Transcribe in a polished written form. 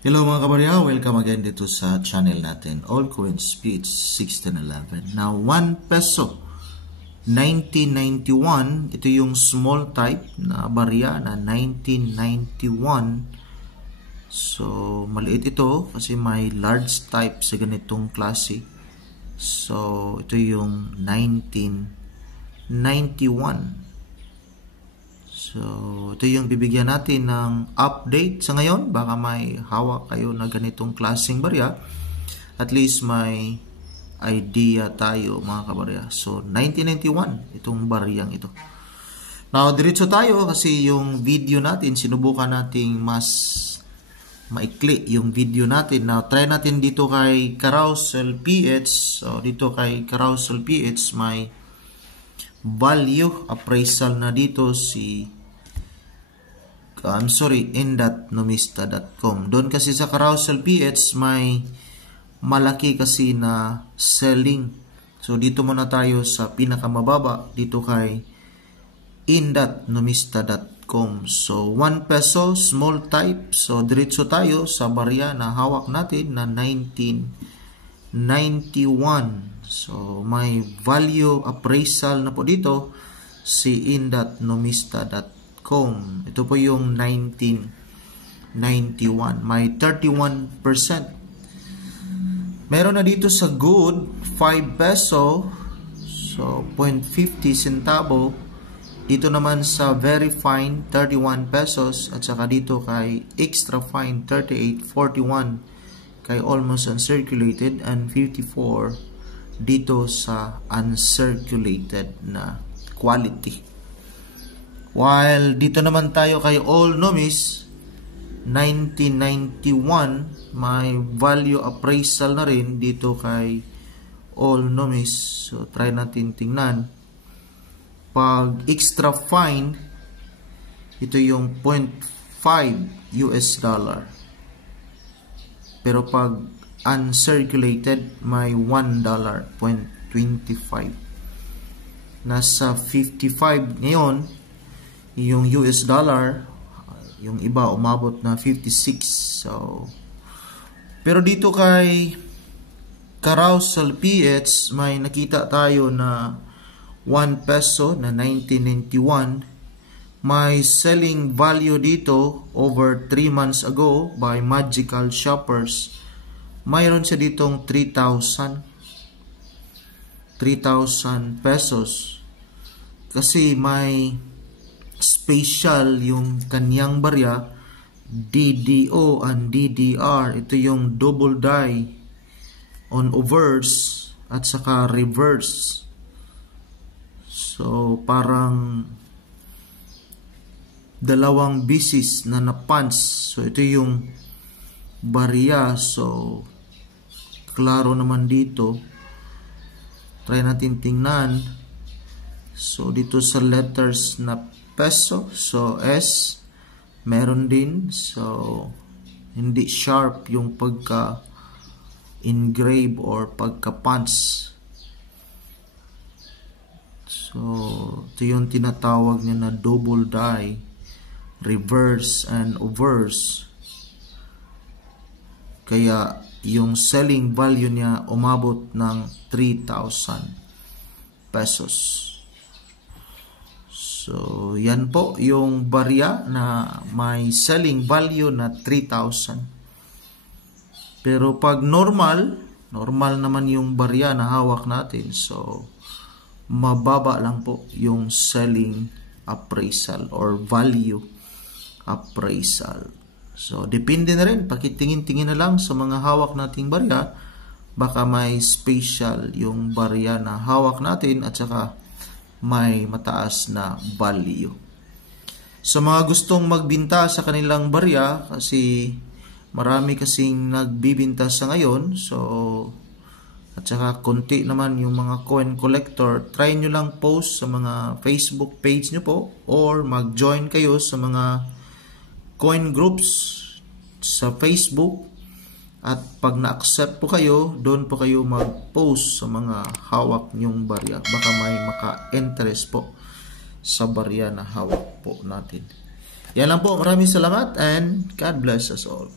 Hello mga kabarya, welcome again dito sa channel natin, All Coins Speeds 1611. Now, 1 peso, 1991, ito yung small type na barya na 1991. So, maliit ito kasi may large type sa ganitong klase. So, ito yung 1991. So, ito yung bibigyan natin ng update sa ngayon. Baka may hawak kayo na ganitong klaseng barya. At least may idea tayo mga kabarya. So, 1991, itong baryang ito. Now, diretso tayo kasi yung video natin, sinubukan nating mas maikli yung video natin. Now, try natin dito kay Carousel PH. So, dito kay Carousel PH, may value appraisal na dito si in.numista.com. Doon kasi sa Carousel PH may malaki kasi na selling. So dito muna tayo sa pinakamababa dito kay in.numista.com. So 1 peso small type. So diretso tayo sa barya na hawak natin na 1991. So may value appraisal na po dito si in.numista.com. Ito po yung 1991. May 31%. Meron na dito sa good 5 peso. So 0.50 centavo. Dito naman sa very fine 31 pesos. At saka dito kay extra fine 38.41. Kay almost uncirculated and 54 dito sa uncirculated na quality. While dito naman tayo kay All Nomis 1991, may value appraisal na rin dito kay All Nomis. So try natin tingnan. Pag extra fine, ito yung 0.5 US dollar. Pero pag uncirculated, may $1.25. Nasa 55 ngayon yung US dollar, yung iba umabot na 56. So pero dito kay Carousel PH may nakita tayo na 1 peso na 1991. May selling value dito over 3 months ago by Magical Shoppers. Mayroon siya ditong 3,000 pesos kasi may special yung kanyang barya DDO and DDR. Ito yung double die on overs at saka reverse. So parang dalawang bisis na napunch. So ito yung barya. So klaro naman dito. Try natin tingnan. So dito sa letters na peso, so S meron din. So hindi sharp yung pagka engrave or pagka punch. So ito yung tinatawag niya na double die, reverse and overs. Kaya yung selling value niya umabot ng 3,000 pesos. So, yan po yung barya na may selling value na 3,000. Pero pag normal naman yung barya na hawak natin. So, mababa lang po yung selling appraisal or value appraisal. So, depende na rin. Pakitingin-tingin na lang sa mga hawak nating barya. Baka may special yung barya na hawak natin at saka may mataas na value. So mga gustong magbinta sa kanilang barya, kasi marami kasing nagbibinta sa ngayon, so at saka konti naman yung mga coin collector, try nyo lang post sa mga Facebook page nyo po or mag-join kayo sa mga coin groups sa Facebook. At pag na-accept po kayo, doon po kayo mag-post sa mga hawak nyong barya. Baka may maka-interest po sa barya na hawak po natin. Yan lang po. Maraming salamat and God bless us all.